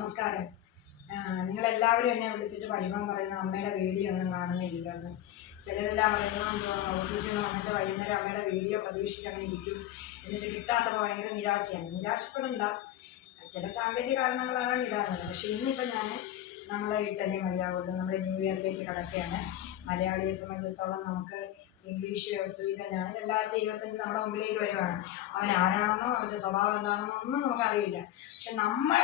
നമസ്കാരം. നിങ്ങളെല്ലാവരും എന്നെ വിളിച്ചിട്ട് പരിഭവം പറയുന്ന അമ്മയുടെ വീഡിയോ ഒന്നും കാണുന്നില്ലെന്ന്. ചിലരെല്ലാം പറയുന്നു ഓഫീസിൽ നിന്ന് വന്നിട്ട് വൈകുന്നേരം അമ്മയുടെ വീഡിയോ പ്രതീക്ഷിച്ച് അങ്ങനെ ഇരിക്കും, എന്നിട്ട് കിട്ടാത്തപ്പോൾ ഭയങ്കര നിരാശയാണ്. നിരാശപ്പെടണ്ട, ചില സാങ്കേതിക കാരണങ്ങളാണ് ഇടാറുള്ളത്. പക്ഷേ ഇന്നിപ്പോൾ നമ്മളെ ഇട്ടല്ലേ മതിയാവുള്ളൂ. നമ്മൾ ന്യൂ ഇയറിലേക്ക് കടക്കുകയാണ്. മലയാളിയെ സംബന്ധിച്ചിടത്തോളം നമുക്ക് ഇംഗ്ലീഷ് വ്യവസ്ഥയിൽ തന്നെയാണ് 2025 നമ്മുടെ മുമ്പിലേക്ക് വരുവാണ്. അവൻ ആരാണെന്നോ അവൻ്റെ സ്വഭാവം എന്താണെന്നോ ഒന്നും നമുക്കറിയില്ല. പക്ഷെ നമ്മൾ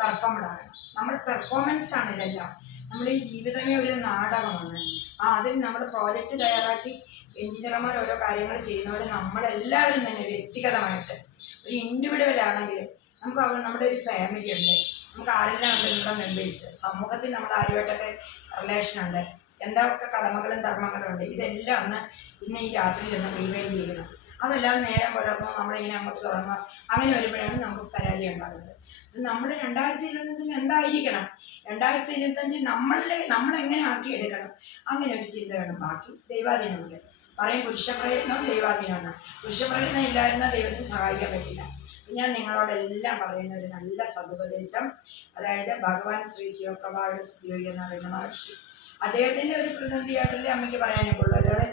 പെർഫോമഡാകണം. നമ്മൾ പെർഫോമൻസാണ് ഇതെല്ലാം. നമ്മുടെ ഈ ജീവിതമേ ഒരു നാടകമാണ്. അതിൽ നമ്മൾ പ്രോജക്റ്റ് തയ്യാറാക്കി എഞ്ചിനീയർമാർ ഓരോ കാര്യങ്ങൾ ചെയ്യുന്നവർ നമ്മളെല്ലാവരും തന്നെ വ്യക്തിഗതമായിട്ട് ഒരു ഇൻഡിവിജ്വൽ ആണെങ്കിൽ നമുക്ക് നമ്മുടെ ഒരു ഫാമിലി ഉണ്ട്, നമുക്ക് ആരെല്ലാം ഉണ്ട്, നമ്മുടെ മെമ്പേഴ്സ്, സമൂഹത്തിൽ നമ്മൾ ആരുമായിട്ടൊക്കെ റിലേഷനുണ്ട്, എന്തൊക്കെ കടമകളും ധർമ്മങ്ങളും ഉണ്ട്. ഇതെല്ലാം ഇന്ന് ഈ രാത്രിയിൽ ഒന്ന് റീവൈൻഡ് ചെയ്യണം. അതെല്ലാം നേരം പുലർന്നോ നമ്മളിങ്ങനെ അങ്ങോട്ട് തുടങ്ങുക, അങ്ങനെ വരുമ്പോഴാണ് നമുക്ക് പരാതി ഉണ്ടാകുന്നത്. നമ്മൾ 2025 എന്തായിരിക്കണം, 2025 നമ്മളെങ്ങനെ ആക്കിയെടുക്കണം, അങ്ങനെ ഒരു ചിന്ത വേണം. ബാക്കി ദൈവാധീനമുണ്ട്. പറയും പുരുഷപ്രയത്നം ദൈവാധീനമാണ്. പുരുഷപ്രയത്നം ഇല്ലായിരുന്ന ദൈവത്തിന് സഹായിക്കാൻ പറ്റില്ല. ഞാൻ നിങ്ങളോടെല്ലാം പറയുന്ന ഒരു നല്ല സതുപദേശം, അതായത് ഭഗവാൻ ശ്രീ ശിവപ്രഭാകര സ്തുതി എന്ന് പറയുന്ന മഹർഷി, അദ്ദേഹത്തിൻ്റെ ഒരു പ്രതിനിധിയായിട്ടല്ലേ അമ്മയ്ക്ക് പറയാനൊക്കെ ഉള്ളൂ. അല്ലാതെ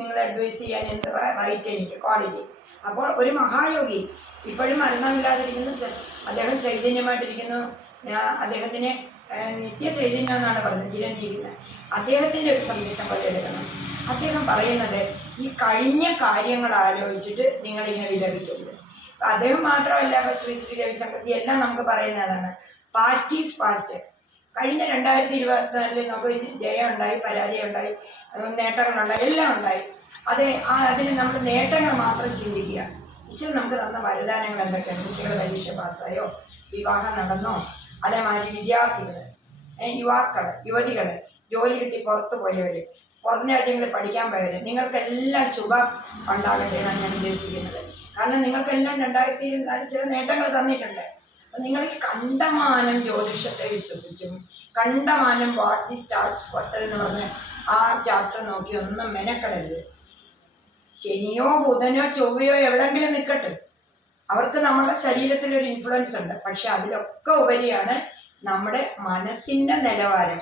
നിങ്ങളെ അഡ്വൈസ് ചെയ്യാൻ എന്ത് റൈറ്റ് എനിക്ക്, ക്വാളിറ്റി. അപ്പോൾ ഒരു മഹായോഗി ഇപ്പോഴും മരണമില്ലാതിരിക്കുന്നു, അദ്ദേഹം ചൈതന്യമായിട്ടിരിക്കുന്നു. അദ്ദേഹത്തിന് നിത്യ ചൈതന്യം എന്നാണ് പറയുന്നത്, ചിരഞ്ജീവിന്. അദ്ദേഹത്തിൻ്റെ ഒരു സന്ദേശം കൊണ്ടെടുക്കണം. അദ്ദേഹം പറയുന്നത് ഈ കഴിഞ്ഞ കാര്യങ്ങൾ ആലോചിച്ചിട്ട് നിങ്ങളിങ്ങനെ വിലപിക്കരുത്. അദ്ദേഹം മാത്രമല്ല, ഇപ്പോൾ ശ്രീ രവിശങ്കർ എല്ലാം നമുക്ക് പറയുന്നതാണ്, പാസ്റ്റ് ഈസ് പാസ്റ്റ്. കഴിഞ്ഞ 2024 നമുക്ക് ജയം ഉണ്ടായി, പരാജയം ഉണ്ടായി, നേട്ടങ്ങളുണ്ടായി, എല്ലാം ഉണ്ടായി. അതിന് നമ്മൾ നേട്ടങ്ങൾ മാത്രം ചിന്തിക്കുക. ഈശ്വരൻ നമുക്ക് തന്ന വരദാനങ്ങൾ എന്തൊക്കെയാണ്? കുട്ടികൾ പരീക്ഷ പാസ്സായോ, വിവാഹം നടന്നോ, അതേമാതിരി വിദ്യാർത്ഥികൾ, യുവാക്കൾ, യുവതികൾ, ജോലി കിട്ടി പുറത്തു പോയവർ, പുറം രാജ്യങ്ങളിൽ പഠിക്കാൻ പോയവർ, നിങ്ങൾക്കെല്ലാം ശുഭം ഉണ്ടാകട്ടെ എന്നാണ് ഞാൻ ഉദ്ദേശിക്കുന്നത്. കാരണം നിങ്ങൾക്കെല്ലാം 2024 ചില നേട്ടങ്ങൾ തന്നിട്ടുണ്ട്. അപ്പം നിങ്ങൾ ഈ കണ്ടമാനം ജ്യോതിഷത്തെ വിശ്വസിച്ചും കണ്ടമാനം വാട്ട് ദി സ്റ്റാർസ് ഫോട്ടൽ എന്ന് പറഞ്ഞ് ആ ചാപ്റ്റർ നോക്കി ഒന്നും മെനക്കെടരുത്. ശനിയോ ബുധനോ ചൊവ്വയോ എവിടെയെങ്കിലും നിൽക്കട്ടെ, അവർക്ക് നമ്മുടെ ശരീരത്തിലൊരു ഇൻഫ്ലുവൻസ് ഉണ്ട്. പക്ഷെ അതിലൊക്കെ ഉപരിയാണ് നമ്മുടെ മനസ്സിൻ്റെ നിലവാരം.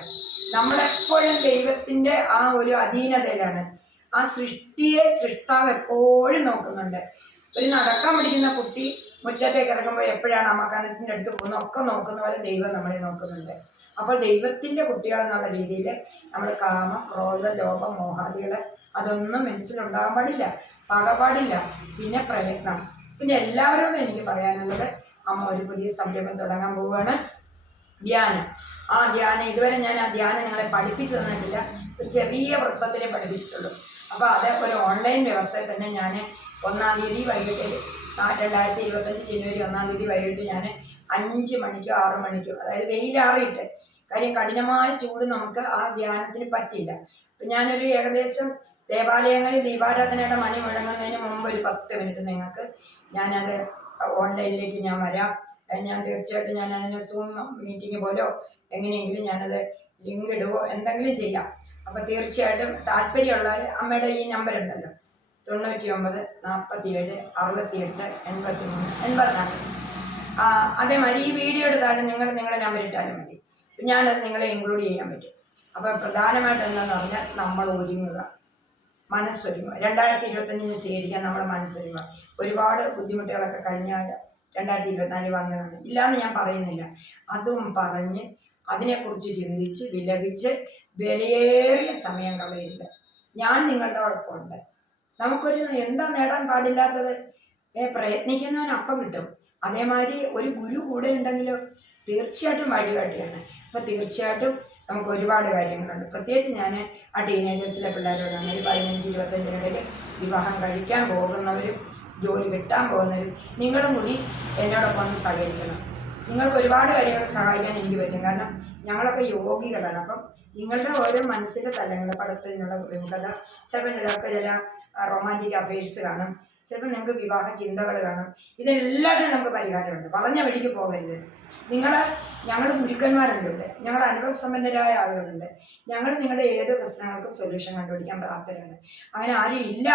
നമ്മളെപ്പോഴും ദൈവത്തിൻ്റെ ആ ഒരു അധീനതയിലാണ്. ആ സൃഷ്ടാവ് എപ്പോഴും നോക്കുന്നുണ്ട്. ഒരു നടക്കാൻ പഠിക്കുന്ന കുട്ടി മുറ്റത്തേക്ക് ഇറങ്ങുമ്പോൾ എപ്പോഴാണ് അമ്മക്കണത്തിൻ്റെ അടുത്ത് പോകുന്നത് ഒക്കെ നോക്കുന്ന പോലെ ദൈവം നമ്മളെ നോക്കുന്നുണ്ട്. അപ്പോൾ ദൈവത്തിൻ്റെ കുട്ടികളെന്നുള്ള രീതിയിൽ നമ്മൾ കാമം, ക്രോധം, ലോഭം, മോഹാദികൾ അതൊന്നും മനസ്സിലുണ്ടാകാൻ പാടില്ല, പക പാടില്ല. പിന്നെ പ്രയത്നം. പിന്നെ എല്ലാവരോടും എനിക്ക് പറയാനുള്ളത്, അമ്മ ഒരു പുതിയ സംരംഭം തുടങ്ങാൻ പോവുകയാണ്, ധ്യാനം. ആ ധ്യാനം ഇതുവരെ ഞാൻ ആ ധ്യാനം നിങ്ങളെ പഠിപ്പിച്ചു തന്നിട്ടില്ല, ഒരു ചെറിയ വൃത്തത്തിലേ പഠിപ്പിച്ചിട്ടുള്ളൂ. അപ്പോൾ അത് ഒരു ഓൺലൈൻ വ്യവസ്ഥയിൽ തന്നെ ഞാൻ 1-ാം തീയതി വൈകിട്ട് 2025 ജനുവരി 1-ാം തീയതി വൈകിട്ട് ഞാൻ 5 മണിക്കോ 6 മണിക്കോ, അതായത് വെയിലാറിയിട്ട്, കാര്യം കഠിനമായ ചൂട് നമുക്ക് ആ ധ്യാനത്തിന് പറ്റില്ല. അപ്പം ഞാനൊരു ഏകദേശം ദേവാലയങ്ങളിൽ ദീപാരാധനയുടെ മണി മുഴങ്ങുന്നതിന് മുമ്പ് ഒരു 10 മിനിറ്റ് നിങ്ങൾക്ക് ഞാനത് ഓൺലൈനിലേക്ക് ഞാൻ വരാം. ഞാൻ തീർച്ചയായിട്ടും ഞാൻ അതിന് സൂം മീറ്റിംഗ് പോലോ എങ്ങനെയെങ്കിലും ഞാനത് ലിങ്ക് ഇടുകയോ എന്തെങ്കിലും ചെയ്യാം. അപ്പോൾ തീർച്ചയായിട്ടും താല്പര്യമുള്ളവർ അമ്മയുടെ ഈ നമ്പർ ഉണ്ടല്ലോ, 99 47 68 83 84. അതേമാതിരി ഈ വീഡിയോയുടെ താഴെ നിങ്ങളുടെ നമ്പർ ഇട്ടാലും മതി, ഞാനത് നിങ്ങളെ ഇൻക്ലൂഡ് ചെയ്യാൻ പറ്റും. അപ്പോൾ പ്രധാനമായിട്ട് എന്താണെന്ന് പറഞ്ഞാൽ നമ്മൾ ഒരുങ്ങുക, മനസ്സൊരുങ്ങുക. 2025 സ്വീകരിക്കാൻ നമ്മുടെ മനസ്സൊരുങ്ങുക. ഒരുപാട് ബുദ്ധിമുട്ടുകളൊക്കെ കഴിഞ്ഞ 2024 വന്നതാണ്, ഇല്ലയെന്ന് ഞാൻ പറയുന്നില്ല. അതും പറഞ്ഞ് അതിനെക്കുറിച്ച് ചിന്തിച്ച് വിലപിച്ച് വിലയേറിയ സമയം കളയരുത്. ഞാൻ നിങ്ങളുടെ ഒപ്പമുണ്ട്. നമുക്കൊരു എന്താ നേടാൻ പാടില്ലാത്തത്? പ്രയത്നിക്കുന്നവന് അപ്പം കിട്ടും. അതേമാതിരി ഒരു ഗുരു കൂടെ ഉണ്ടെങ്കിലോ തീർച്ചയായിട്ടും വഴികാട്ടിയാണ്. അപ്പോൾ തീർച്ചയായിട്ടും നമുക്ക് ഒരുപാട് കാര്യങ്ങളുണ്ട്. പ്രത്യേകിച്ച് ഞാൻ ആ ടീനേജേഴ്സിലെ പിള്ളേരോടാണ്, ഒരു 15-25 വിവാഹം കഴിക്കാൻ പോകുന്നവരും ജോലി കിട്ടാൻ പോകുന്നവരും നിങ്ങളും കൂടി എന്നോടൊപ്പം ഒന്ന് സഹകരിക്കണം. നിങ്ങൾക്ക് ഒരുപാട് കാര്യങ്ങൾ സഹായിക്കാൻ എനിക്ക് പറ്റും, കാരണം ഞങ്ങളൊക്കെ യോഗികളാണ്. അപ്പം നിങ്ങളുടെ ഓരോ മനസ്സിൻ്റെ തലങ്ങൾ, പടത്തിനുള്ള വിമുഖത, ചിലപ്പോൾ ചിലർക്ക് ചില റൊമാൻറ്റിക് അഫെയർസ് കാണും, ചിലപ്പോൾ നിങ്ങൾക്ക് വിവാഹ ചിന്തകൾ കാണും. ഇതെല്ലാത്തിനും നമുക്ക് പരിഹാരമുണ്ട്. വളഞ്ഞ വഴിക്ക് പോകരുത്. ഞങ്ങൾ ഗുരുക്കന്മാരുണ്ട് ഇവിടെ, ഞങ്ങളുടെ അനുഭവസമ്പന്നരായ ആളുകളുണ്ട്. നിങ്ങളുടെ ഏത് പ്രശ്നങ്ങൾക്കും സൊല്യൂഷൻ കണ്ടുപിടിക്കാൻ പ്രാപ്തരാണ്. അങ്ങനെ ആരും ഇല്ല,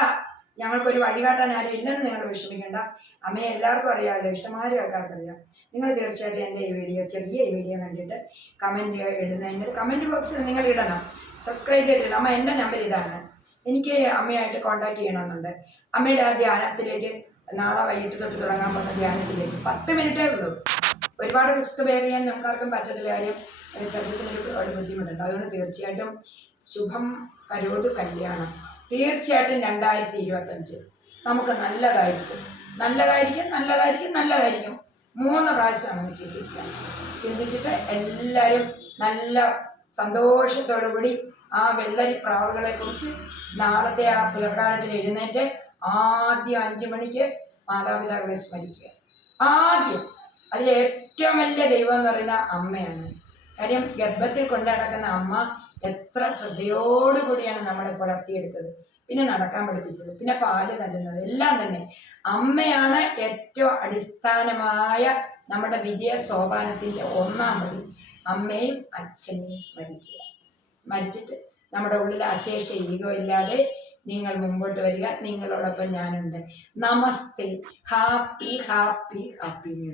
ഞങ്ങൾക്കൊരു വഴികാട്ടാൻ ആരും ഇല്ലെന്ന് നിങ്ങൾ വിഷമിക്കേണ്ട. അമ്മയെ എല്ലാവർക്കും അറിയാമല്ലോ, ഇഷ്ടംമാതിരി ആൾക്കാർക്ക് അറിയാം. നിങ്ങൾ തീർച്ചയായിട്ടും എൻ്റെ ഈ വീഡിയോ, ചെറിയ ഈ വീഡിയോ കണ്ടിട്ട് കമൻറ്റ് ഇടുന്നതിൻ്റെ കമൻറ്റ് ബോക്സിൽ നിങ്ങൾ ഇടണം. സബ്സ്ക്രൈബ് ചെയ്തിട്ടില്ല. അമ്മ എൻ്റെ നമ്പർ ഇതാണ്. എനിക്ക് അമ്മയായിട്ട് കോൺടാക്ട് ചെയ്യണമെന്നുണ്ട്. അമ്മയുടെ ആ ധ്യാനത്തിലേക്ക് നാളെ വൈകിട്ട് തൊട്ട് തുടങ്ങാൻ പോകുന്ന ധ്യാനത്തിലേക്ക് 10 മിനിറ്റേ ഉള്ളൂ. ഒരുപാട് റിസ്ക് ബെയർ ചെയ്യാൻ നമുക്കാർക്കും പറ്റത്തില്ല. കാര്യം ശരീരത്തിന് ഒരുപാട് ബുദ്ധിമുട്ടുണ്ട്. അതുകൊണ്ട് തീർച്ചയായിട്ടും ശുഭം കരോതു കല്യാണം. തീർച്ചയായിട്ടും 2025 നമുക്ക് നല്ലതായിരിക്കും, നല്ലതായിരിക്കും, നല്ലതായിരിക്കും, നല്ലതായിരിക്കും. 3 പ്രാവശ്യം അങ്ങനെ ചിന്തിക്കുക. ചിന്തിച്ചിട്ട് എല്ലാവരും നല്ല സന്തോഷത്തോടുകൂടി ആ വെള്ളരി പ്രാവുകളെ കുറിച്ച് നാളത്തെ ആ പുലർക്കാലത്തിൽ എഴുന്നേറ്റ് ആദ്യം 5 മണിക്ക് മാതാപിതാക്കളെ സ്മരിക്കുക. ആദ്യം അതിലേറ്റവും വലിയ ദൈവം എന്ന് പറയുന്ന അമ്മയാണ്. കാര്യം ഗർഭത്തിൽ കൊണ്ടു നടക്കുന്ന അമ്മ എത്ര ശ്രദ്ധയോടുകൂടിയാണ് നമ്മളെ പുലർത്തിയെടുത്തത്, പിന്നെ നടക്കാൻ പഠിപ്പിച്ചത്, പിന്നെ പാല് തരുന്നത്, എല്ലാം തന്നെ അമ്മയാണ്. ഏറ്റവും അടിസ്ഥാനമായ നമ്മുടെ വിജയ സോപാനത്തിൻ്റെ 1-ാം പടി അമ്മയും അച്ഛനെയും സ്മരിക്കുക. സ്മരിച്ചിട്ട് നമ്മുടെ ഉള്ളിൽ അശേഷ ഈഗോ ഇല്ലാതെ നിങ്ങൾ മുമ്പോട്ട് വരിക. നിങ്ങളോടൊപ്പം ഞാനുണ്ട്. നമസ്തേ. Happy happy happy new year.